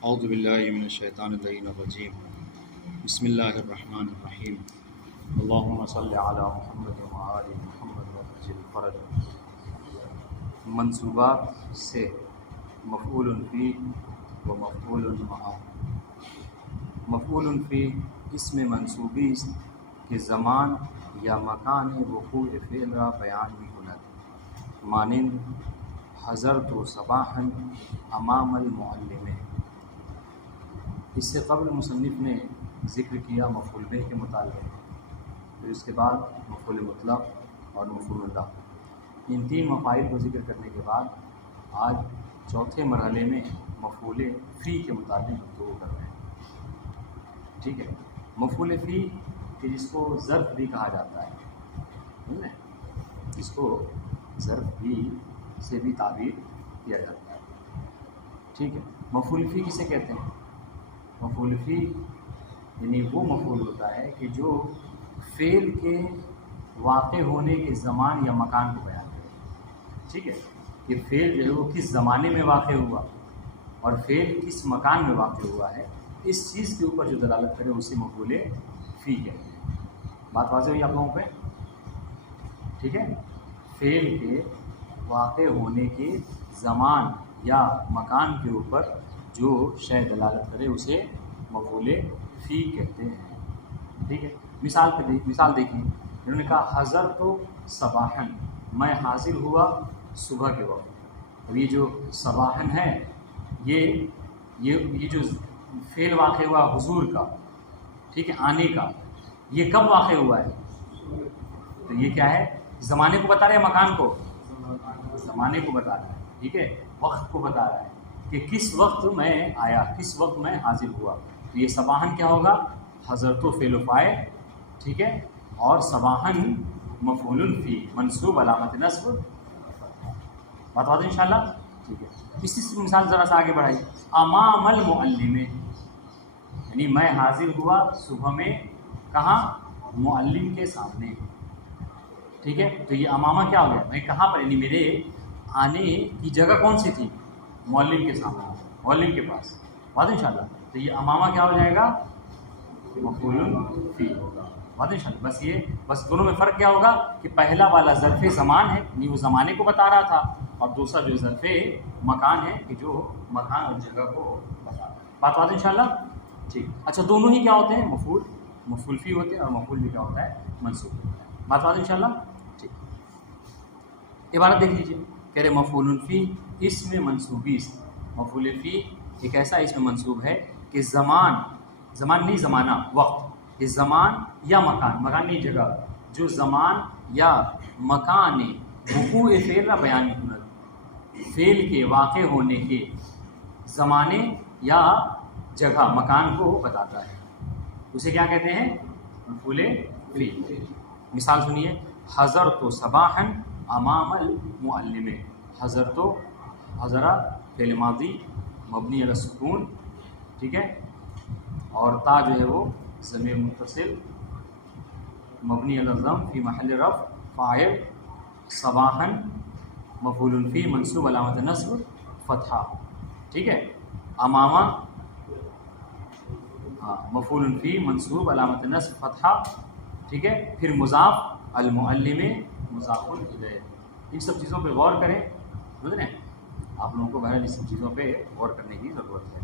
اعوذ باللہ من الشیطان الرجیم بسم اللہ الرحمن الرحیم اللہم صلی علی محمد وآل محمد وعجل فرج۔ منصوبات سے مفعول فی و مفعول معہ۔ مفعول فی اسم منصوبی کے زمان یا مکان وقوع فعل را بیان می کند، مانند حضرت صباحا امام المعلم۔ اس سے قبل مصنف نے ذکر کیا مفعول بہ کے متعلق، پھر اس کے بعد مفعول مطلق اور مفعول اللہ۔ ان تین مفاعل کو ذکر کرنے کے بعد آج چوتھے مرحلے میں مفعول فی کے متعلق گفتگو کر رہے ہیں۔ ٹھیک ہے، مفعول فی کہ جس کو ظرف بھی کہا جاتا ہے، جس کو ظرف بھی سے بھی تعبیر کیا جاتا ہے۔ ٹھیک ہے، مفعول فی کسے کہتے ہیں؟ مفعول فی یعنی وہ مفعول ہوتا ہے کہ جو فعل کے واقع ہونے کے زمان یا مکان کو بیان کرے۔ ٹھیک ہے، کہ فعل جو ہے وہ کس زمانے میں واقع ہوا اور فعل کس مکان میں واقع ہوا ہے، اس چیز کے اوپر جو دلالت کرے اسے مفعول فی کہتے ہیں۔ بات واضح ہوئی آپ لوگوں پہ؟ ٹھیک ہے، فعل کے واقع ہونے کے زمان یا مکان کے اوپر جو شے دلالت کرے اسے مفعول فی کہتے ہیں۔ ٹھیک ہے، مثال دیکھیں، انہوں نے کہا حضرت صباحا، میں حاضر ہوا صبح کے وقت۔ اب یہ جو صباحا ہے یہ جو فعل واقع ہوا حضور کا، ٹھیک ہے، آنے کا، یہ کب واقع ہوا ہے؟ تو یہ کیا ہے؟ زمانے کو بتا رہے ہیں، مکان کو، زمانے کو بتا رہا ہے، ٹھیک ہے، وقت کو بتا رہا ہے کہ کس وقت میں آیا، کس وقت میں حاضر ہوا۔ تو یہ صباحن کیا ہوگا؟ حضرت و فعل و فاعل، ٹھیک ہے، اور صباحن مفعول فی منصوب علامت نصب۔ بات واضح انشاءاللہ؟ ٹھیک ہے، اسی سے مثال ذرا سا آگے بڑھائی، امام المعلم، یعنی میں حاضر ہوا صبح میں، کہاں؟ معلم کے سامنے۔ ٹھیک ہے، تو یہ امامہ کیا ہو گیا؟ میں کہاں پر، یعنی میرے آنے کی جگہ کون سی تھی؟ معلم کے سامنے، معلم کے پاس۔ واضح انشاءاللہ؟ تو یہ امامہ کیا ہو جائے گا؟ مفعول فی ہوگا۔ واضح انشاءاللہ؟ بس دونوں میں فرق کیا ہوگا کہ پہلا والا ظرف زمان ہے، یعنی وہ زمانے کو بتا رہا تھا، اور دوسرا جو ظرف مکان ہے کہ جو مکان اور جگہ کو بتا رہا ہے۔ بات واضح انشاءاللہ؟ ٹھیک، اچھا، دونوں ہی کیا ہوتے ہیں؟ مفعول فی ہوتے ہیں، اور مفعول بھی کیا ہوتا ہے؟ منصوب ہوتا ہے۔ بات واضح انشاءاللہ؟ ٹھیک، عبارت دیکھ لیجیے، کہہ رہے مفعول فی اسم منصوبی۔ مفعول فی ایک ایسا اسم منصوب ہے کہ زمان نہیں، زمانہ، وقت، کہ زمان یا مکان نہیں، جگہ، جو زمان یا مکان وقوع فعل را بیان کند، فعل کے واقع ہونے کے زمانے یا جگہ، مکان کو بتاتا ہے، اسے کیا کہتے ہیں؟ مفعول فی۔ مثال سنیے، حضرت صباحا امام المعلم۔ حضرہ فعل ماضی مبنی علی السکون، ٹھیک ہے، اور تا جو ہے وہ ضمیر متصل مبنی علی الضم فی محل رفع فاعل، صباحا مفعول فی منصوب علامت نصب فتحہ، ٹھیک ہے، امامہ مفعول فی منصوب علامت نصب فتحہ، ٹھیک ہے، پھر مضاف المعلم مضاف الیہ۔ ان سب چیزوں پہ غور کریں، سمجھ رہے ہیں آپ لوگوں کو؟ بہرحال ان سب چیزوں پہ غور کرنے کی ضرورت ہے۔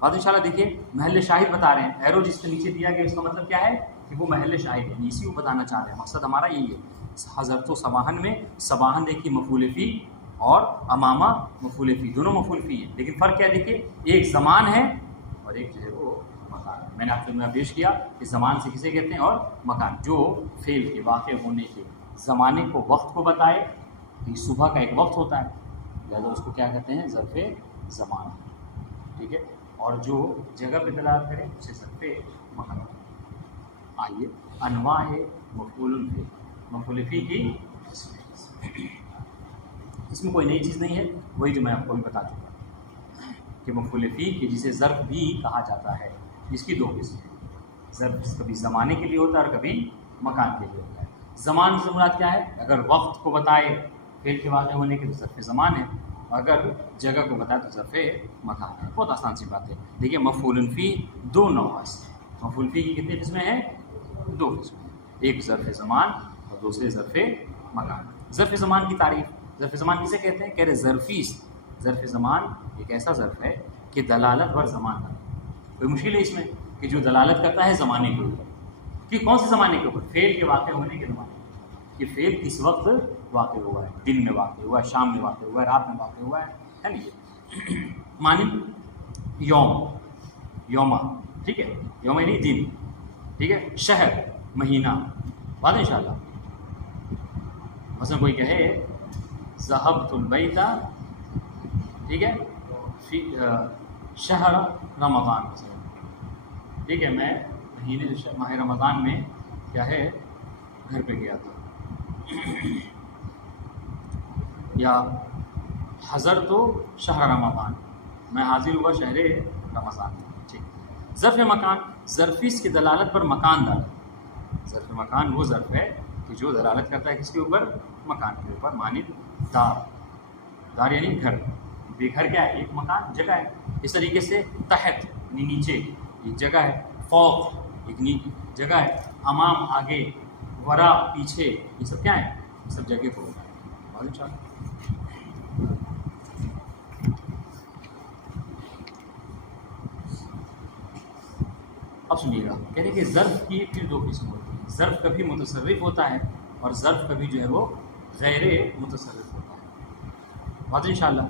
بات انشاءاللہ دیکھیے، محل شاہد بتا رہے ہیں، ایرو جس کے نیچے دیا گیا اس کا مطلب کیا ہے؟ کہ وہ محل شاہد ہے، اسی کو بتانا چاہ رہے ہیں، مقصد ہمارا یہی ہے۔ حضرت و صباحن میں صباحن دیکھیے مفعول فی، اور امامہ مفعول فی، دونوں مفعول فی ہیں، لیکن فرق کیا دیکھیے، ایک زمان ہے اور ایک جو ہے وہ مکان ہے۔ میں نے آپ کو پیش کیا کہ زمان سے کسے کہتے ہیں اور مکان، جو فعل کے واقع ہونے کے زمانے کو، وقت کو بتائے، کہ صبح کا ایک وقت ہوتا ہے، لہٰذا اس کو کیا کہتے ہیں؟ ظرف زمان، ٹھیک ہے، اور جو جگہ پہ دلالت کرے اسے ظرف مکان۔ آئیے انواع مفعول فی، مفعول فی کی اس میں کوئی نئی چیز نہیں ہے، وہی جو میں آپ کو بھی بتا چکا کہ مفعول فی کہ جسے ظرف بھی کہا جاتا ہے، اس کی دو قسمیں ہیں، ظرف کبھی زمانے کے لیے ہوتا ہے اور کبھی مکان کے لیے ہوتا ہے۔ زمان سے مراد کیا ہے؟ اگر وقت کو بتائے فعل کے واقع ہونے کے تو ظرف زمان ہے، اگر جگہ کو بتائے تو ظرف مکان ہے. بہت آسان سی بات ہے. دیکھیے مفعول فی دو نوع است. مفعول فی کی کتنی قسمیں ہیں؟ دو قسمیں. ایک ظرف زمان اور دوسرے ظرف مکان. ظرف زمان کی تعریف. ظرف زمان کسے کہتے ہیں؟ کہہ رہے ظرفی است. ظرف زمان ایک ایسا ظرف ہے کہ دلالت بر زمان کرتا ہے. کوئی مشکل ہے اس میں کہ جو دلالت کرتا ہے زمانے کے اوپر. کہ کون سے زمانے کے اوپر؟ فعل کے واقع ہونے کے زمانے. کہ فعل کس وقت واقع ہوا ہے. دن میں واقع ہوا ہے، شام میں واقع ہوا ہے، رات میں واقع ہوا ہے نا. مانی یوم، یوما، ٹھیک ہے، یوم یعنی دن، ٹھیک ہے. شہر، مہینہ. بات ان شاء اللہ. مثلا کوئی کہے ذهبت البیت، ٹھیک ہے، فی شہر رمضان، ٹھیک ہے، میں ماہ رمضان میں کیا ہے گھر پہ گیا تھا. یا حضرت شہر رمضان، میں حاضر ہوا شہر رمضان. ٹھیک. ظرف مکان، ظرفی اس کی دلالت پر مکان دار. ظرف مکان وہ ظرف ہے کہ جو دلالت کرتا ہے کس کے اوپر؟ مکان کے اوپر. مانند دار، دار یعنی گھر. بے گھر کیا ہے؟ ایک مکان، جگہ ہے. اس طریقے سے تحت یعنی نیچے، ایک جگہ ہے. فوق ایک جگہ ہے. امام آگے، ورا پیچھے، یہ سب کیا ہے؟ یہ سب جگہ کو ہوتا ہے. ان شاء اللہ. اب سنیے گا، کہتے ہیں کہ ظرف کی پھر دو قسم ہوتی ہیں. ظرف کبھی متصرف ہوتا ہے اور ظرف کبھی جو ہے وہ غیر متصرف ہوتا ہے. بات ان شاء اللہ.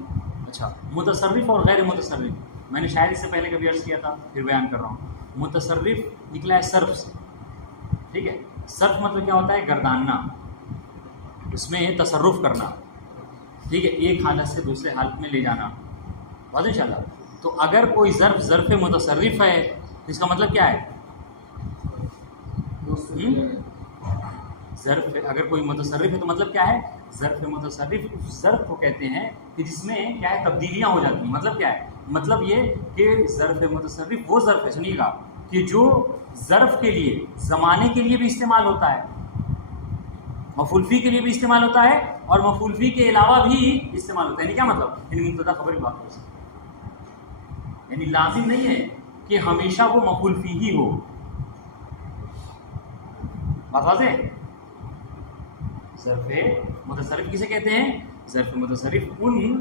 اچھا، متصرف اور غیر متصرف میں نے شاید اس سے پہلے کبھی عرض کیا تھا، پھر بیان کر رہا ہوں. متصرف نکلا ہے صرف سے، ٹھیک ہے. صرف مطلب کیا ہوتا ہے؟ گرداننا، اس میں تصرف کرنا، ٹھیک ہے، ایک حالت سے دوسرے حالت میں لے جانا. بات ان شاء اللہ. تو اگر کوئی ظرف ظرف متصرف ہے تو اس کا مطلب کیا ہے؟ ظرف اگر کوئی متصرف ہے تو مطلب کیا ہے؟ ظرف متصرف اس ظرف کو کہتے ہیں کہ جس میں کیا ہے تبدیلیاں ہو جاتی ہیں. مطلب کیا ہے؟ مطلب یہ کہ ظرف متصرف وہ ظرف ہے، سنیے گا، کہ جو ظرف کے لیے زمانے کے لیے بھی استعمال ہوتا ہے، مفعول فی کے لیے بھی استعمال ہوتا ہے، اور مفعول فی کے علاوہ بھی استعمال ہوتا ہے. یعنی کیا مطلب؟ یعنی مبتدا خبر کی بات ہو سکتی ہے. یعنی لازم نہیں ہے کہ ہمیشہ وہ مفعول فی ہی ہو. بات واضح ہے؟ ظرف متصرف کسے کہتے ہیں؟ ظرف متصرف ان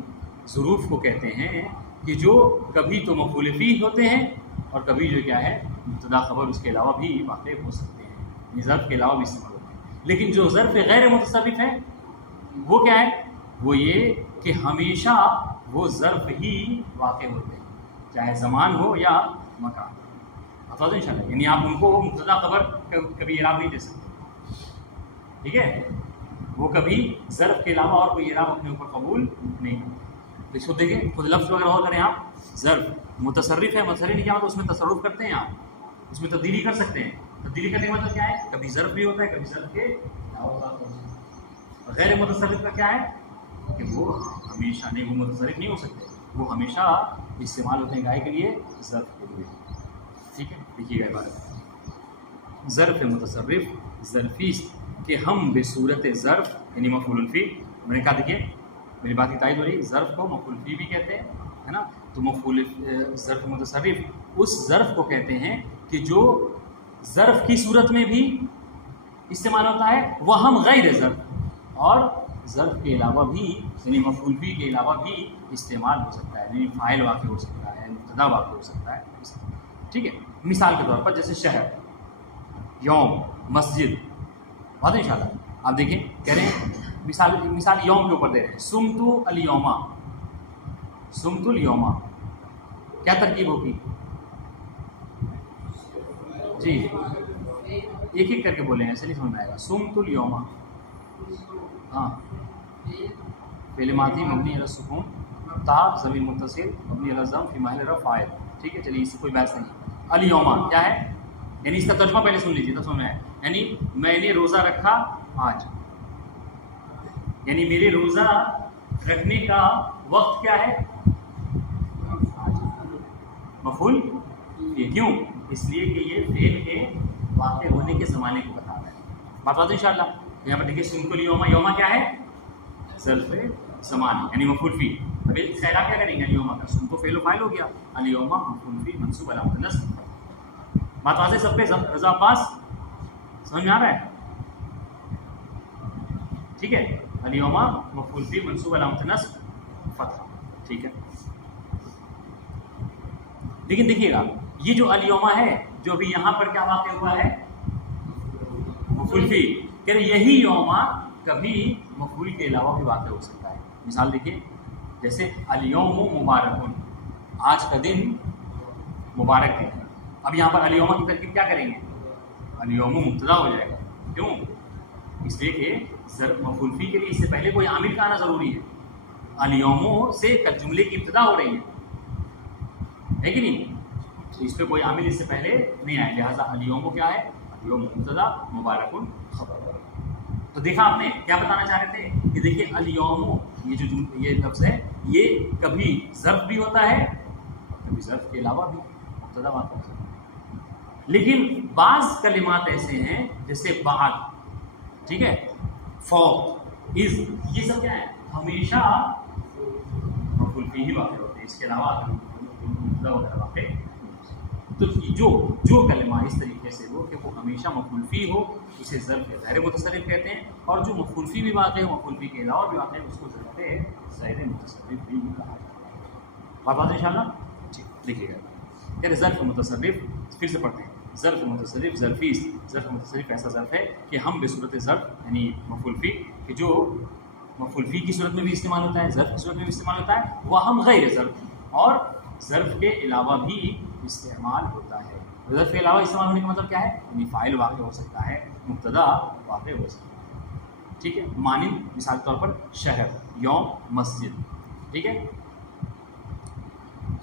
ظروف کو کہتے ہیں کہ جو کبھی تو مفعول فی ہوتے ہیں اور کبھی جو کیا ہے مبتدا خبر اس کے علاوہ بھی واقع ہو سکتے ہیں. یعنی ظرف کے علاوہ بھی استعمال ہوتے ہیں. لیکن جو ظرف غیر متصرف ہے وہ کیا ہے؟ وہ یہ کہ ہمیشہ وہ ظرف ہی واقع ہوتے ہیں، چاہے زمان ہو یا مکان. افضل ان شاء اللہ. یعنی آپ ان کو مبتدا خبر کبھی اعراب نہیں دے سکتے، ٹھیک ہے. وہ کبھی ظرف کے علاوہ اور کوئی اعراب اپنے اوپر قبول نہیں کرتے. اس کو دیکھیں، خود لفظ وغیرہ غور کریں آپ. ظرف متصرف ہے، متصرف نہیں کیا مطلب؟ اس میں تصرف کرتے ہیں آپ، اس میں تبدیلی کر سکتے ہیں. تبدیلی کرنے کا مطلب کیا ہے؟ کبھی ظرف بھی ہوتا ہے، کبھی ظرف کے علاوہ ہوتا ہے. غیر متصرف کا کیا ہے؟ کہ وہ ہمیشہ نہیں، وہ متصرف نہیں ہو سکتے، وہ ہمیشہ استعمال ہوتے ہیں گائے کے لیے، ظرف کے لیے. ٹھیک ہے، دیکھیے گا عبارت. ظرف متصرف ظرفی کہ ہم بصورت ظرف یعنی مفعول فی. میں نے کہا دیکھیے میری بات کی تائید ہو رہی. ظرف کو مفعول فی بھی کہتے ہیں، ہے نا. تو مفعول ظرف متصرف اس ظرف کو کہتے ہیں کہ جو ظرف کی صورت میں بھی استعمال ہوتا ہے، وہ ہم غیر ظرف اور ظرف کے علاوہ بھی یعنی مفعول فی کے علاوہ بھی استعمال ہو سکتا ہے. یعنی فاعل واقع ہو سکتا ہے، مبتدا واقع ہو سکتا ہے. ٹھیک ہے. مثال کے طور پر جیسے شہر، یوم، مسجد. بات ان شاء اللہ. آپ دیکھیں کہہ رہے ہیں مثال یوم کے اوپر دے رہے ہیں. سمتو الیوما، سمتو الیوما کیا ترکیب ہوگی؟ جی ایک ایک کر کے بولیں، ایسے نہیں سمجھ میں آئے گا. سمتو الیوما، ہاں، فعل ماضی مبنی علی السکون، تا ضمیر متصل مبنی علی الضم فی محل رفع فاعل. ٹھیک ہے، چلیے اس سے کوئی بحث نہیں. الیوما کیا ہے؟ یعنی اس کا ترجمہ پہلے سن لیجیے تب سمجھ میں آئے. یعنی میں نے روزہ رکھا آج، یعنی میرے روزہ رکھنے کا وقت کیا ہے؟ آج. مفعول یہ کیوں؟ اس لیے کہ یہ فعل کے واقع ہونے کے زمانے کو بتاتا ہے. بات بات ان شاء اللہ. یہاں پر دیکھیے سمتو الیوما، یوما کیا ہے؟ ظرف زمان یعنی مفعول فی. ابھی خیرہ کیا کریں گے؟ الیوما کا سم تو فعل و فاعل ہو گیا، الیوما مفعول فی منصوب علامت نصب. بات واضح سب پہ؟ رضا عباس سمجھ میں آ رہا ہے؟ ٹھیک ہے، الیوما مفعول فی منصوب علامت نصب فتح. ٹھیک ہے، لیکن دیکھیے گا یہ جو الیوما ہے جو بھی یہاں پر کیا واقع ہوا ہے؟ مفعول فی. کہ یہی یوما کبھی مفعول کے علاوہ بھی واقع ہو سکتا ہے. مثال دیکھیے، جیسے الیوم مبارکن، آج کا دن مبارک ہے. اب یہاں پر الیوما کی ترکیب کیا کریں گے؟ الیوم مبتدا ہو جائے گا. کیوں؟ اس لیے کہ مفعول فی کے لیے اس سے پہلے کوئی عامل کا آنا ضروری ہے. الیومو سے جملے کی ابتدا ہو رہی ہے کہ نہیں؟ اس پہ کوئی عامل اس سے پہلے نہیں آئے، لہٰذا الیومو کیا ہے؟ الیوم مبتدا مبارکن خبر. تو دیکھا آپ نے کیا بتانا چاہ رہے تھے کہ دیکھیے الیومو یہ لفظ ہے، یہ کبھی ظرف بھی ہوتا ہے، کبھی ظرف کے علاوہ بھی مبتدا واقع ہوتا ہے. لیکن بعض کلمات ایسے ہیں جیسے بعد، ٹھیک ہے، فوق، از، یہ سب کیا ہے؟ ہمیشہ مفعول فی ہی واقع ہوتے ہیں، اس کے علاوہ مبتدا وغیرہ واقع. تو جو کلمہ اس طریقے سے ہو کہ وہ ہمیشہ مفعول فی ہو اسے ظرف غیر متصرف کہتے ہیں، اور جو مفعول فی بھی واقع ہے مفعول فی کے علاوہ بھی واقع ہے اس کو ظرف غیر متصرف بھی کہا جاتا ہے. بات بات انشاءاللہ ٹھیک. دیکھیے گا یعنی ظرف متصرف، پھر سے پڑھتے ہیں. ظرف متصرف ظرفی. ظرف متصرف ایسا ظرف ہے کہ ہم بصورت ظرف یعنی مفعول فی کہ جو مفعول فی کی صورت میں بھی استعمال ہوتا ہے، ظرف کی صورت میں بھی استعمال ہوتا ہے، وہ ہم غیر ظرف اور ظرف کے علاوہ بھی استعمال ہوتا ہے. ظرف کے علاوہ استعمال ہونے کا مطلب کیا ہے؟ یعنی فاعل واقع ہو سکتا ہے، مبتدا واقع ہو سکتا ہے. ٹھیک ہے، مانند مثال کے طور پر شہر، یوم، مسجد. ٹھیک ہے،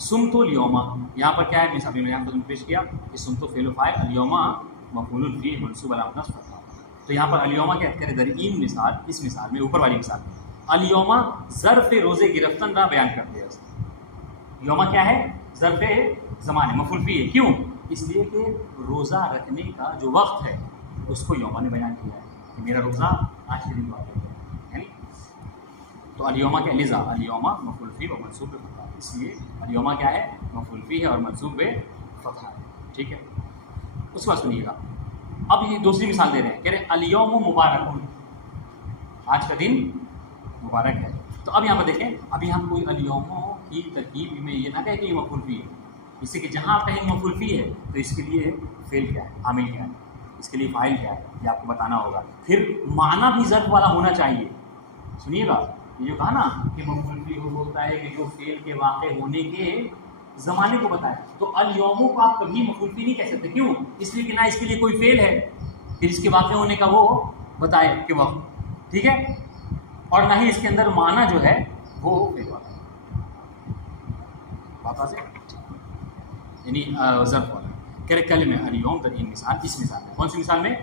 سمت الیوما یہاں پر کیا ہے؟ مثال میں یہاں پر پیش کیا کہ سمت فعل و فاعل، الیوما مفعول فی منصوب علامت نصب فتح. تو یہاں پر الیوما کیا کرے؟ درین مثال، اس مثال میں اوپر والی مثال میں الیوما ظرف روزے گرفتن را بیان کرتے ہیں. یوما کیا ہے؟ ظرف زمانے، مفعول فی ہے. کیوں؟ اس لیے کہ روزہ رکھنے کا جو وقت ہے اس کو یوما نے بیان کیا ہے کہ میرا روزہ آج کے دن واقع ہے. تو الیوما کیا؟ لذا الیوما مفعول فی و منصوب فتح. اس لیے الیوما کیا ہے؟ مفعول فی ہے اور منصوب فتح ہے. ٹھیک ہے، اس کے بعد سنیے گا. اب یہ دوسری مثال دے رہے ہیں، کہہ رہے ہیں الیوم مبارکن، آج کا دن مبارک ہے. تو اب یہاں پر دیکھیں، ابھی ہم کوئی الیوموں کی ترکیب میں یہ نہ کہیں کہ یہ مفعول فی ہے، اس سے کہ جہاں آپ کہیں مفعول فی ہے تو اس کے لیے فعل کیا ہے، عامل کیا ہے، اس کے لیے فاعل کیا ہے، یہ آپ کو بتانا ہوگا. پھر معنی بھی ظرف والا ہونا چاہیے. سنیے گا، یہ جو کہا نا کہ مفعول فی وہ ہوتا ہے کہ جو فعل کے واقع ہونے کے زمانے کو بتائے، تو الیوموں کو آپ کبھی مفعول فی نہیں کہہ سکتے. کیوں؟ اس لیے کہ نہ اس کے لیے کوئی فعل ہے کہ جس کے واقع ہونے کا وہ بتائے کہ وقت. ٹھیک ہے، اور نہ ہی اس کے اندر معنی جو ہے وہ فعل والا ہے. بات آ یعنی ظرف والا. کہہ رہے کل میں الیوم ترین مثال، اس مثال میں کون سی مثال میں؟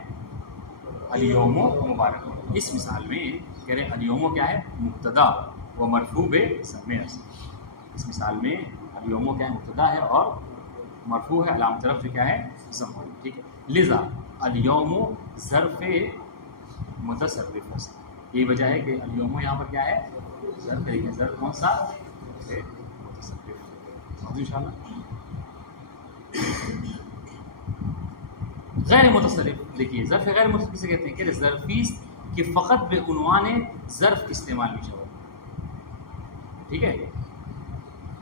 الیوم مبارک. اس مثال میں کہہ رہے الیوم کیا ہے؟ مبتدا و مرفوع ضم اصل. اس مثال میں الیوم کیا ہے؟ مبتدا ہے اور مرفوع ہے، علامت طرف جو کیا ہے؟ ضم. ٹھیک ہے، لذا الیوم ظرف متصرف ہے. یہی وجہ ہے کہ الیوم یہاں پر کیا ہے؟ ظرف ہے. ظرف کون سا؟ متصرف. انشاءاللہ غیر متصرف. دیکھیے ظرف غیر متصرف کسے کہتے ہیں؟ کہ ظرفی کہ فقط بے عنوان ظرف استعمال میں شامل. ٹھیک ہے،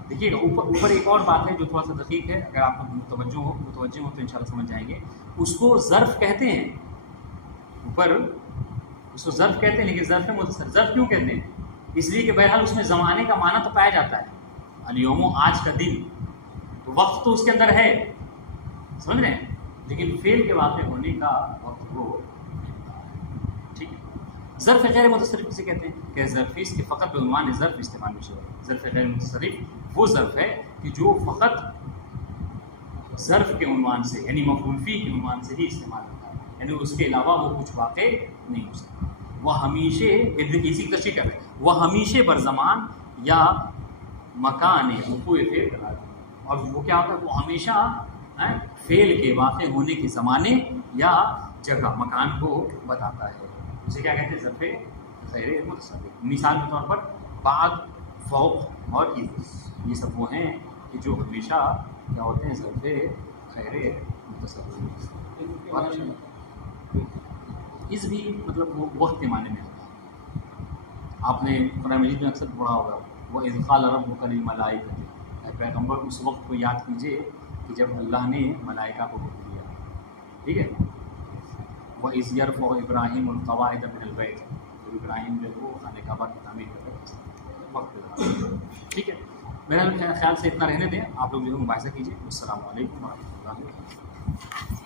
دیکھیے گا اوپر ایک اور بات ہے جو تھوڑا سا دقیق ہے، اگر آپ متوجہ ہو تو انشاءاللہ سمجھ جائیں گے. اس کو ظرف کہتے ہیں، اوپر اس کو ظرف کہتے ہیں، لیکن ظرف متصرف. ظرف کیوں کہتے ہیں؟ اس لیے کہ بہرحال اس میں زمانے کا معنی تو پایا جاتا ہے. الیوم آج کا دن، تو وقت تو اس کے اندر ہے، سمجھ رہے ہیں، لیکن فعل کے واقع ہونے کا وقت وہ. ٹھیک ہے، ظرف غیر متصرف کسے کہتے ہیں؟ کہ ظرفی کے فقط بعنوان ظرف استعمال میں شامل. ظرف غیر متصرف وہ ظرف ہے کہ جو فقط ظرف کے عنوان سے یعنی مفعول فی کے عنوان سے ہی استعمال ہوتا ہے، یعنی اس کے علاوہ وہ کچھ واقع نہیں ہو سکتا. وہ ہمیشہ اسی کی تشریح کر رہے ہیں، وہ ہمیشہ برزمان یا مکان وقوع فعل قرار. اور وہ کیا ہوتا ہے؟ وہ ہمیشہ فعل کے واقع ہونے کے زمانے یا جگہ مکان کو بتاتا ہے. اسے کیا کہتے ہیں؟ ظرف غیر متصرف. مثال کے طور پر بعد، فوق، اور عز، یہ سب وہ ہیں کہ جو ہمیشہ کیا ہوتے ہیں ظرف خیر متصور. عز بھی مطلب وہ وقت کے معنی میں ہوتا ہے. آپ نے قرآن مجید میں اکثر پڑھا ہوگا وہ اذ قال ربک للملائکۃ، اے پیغمبر اس وقت کو یاد کیجیے کہ جب اللہ نے ملائکہ کو حکم دیا. ٹھیک ہے. وَإِذْ يَرْفَعُ إِبْرَاهِيمُ الْقَوَاعِدَ مِنَ الْبَيْتِ، جب ابراہیم جو ہے وہ خانہ کعبہ کی تعمیر کر رہے وقت پہ. ٹھیک ہے. میرا خیال سے اتنا رہنے دیں. آپ لوگ جو ہے مباحثہ کیجیے. السلام علیکم ورحمۃ اللہ وبرکاتہ.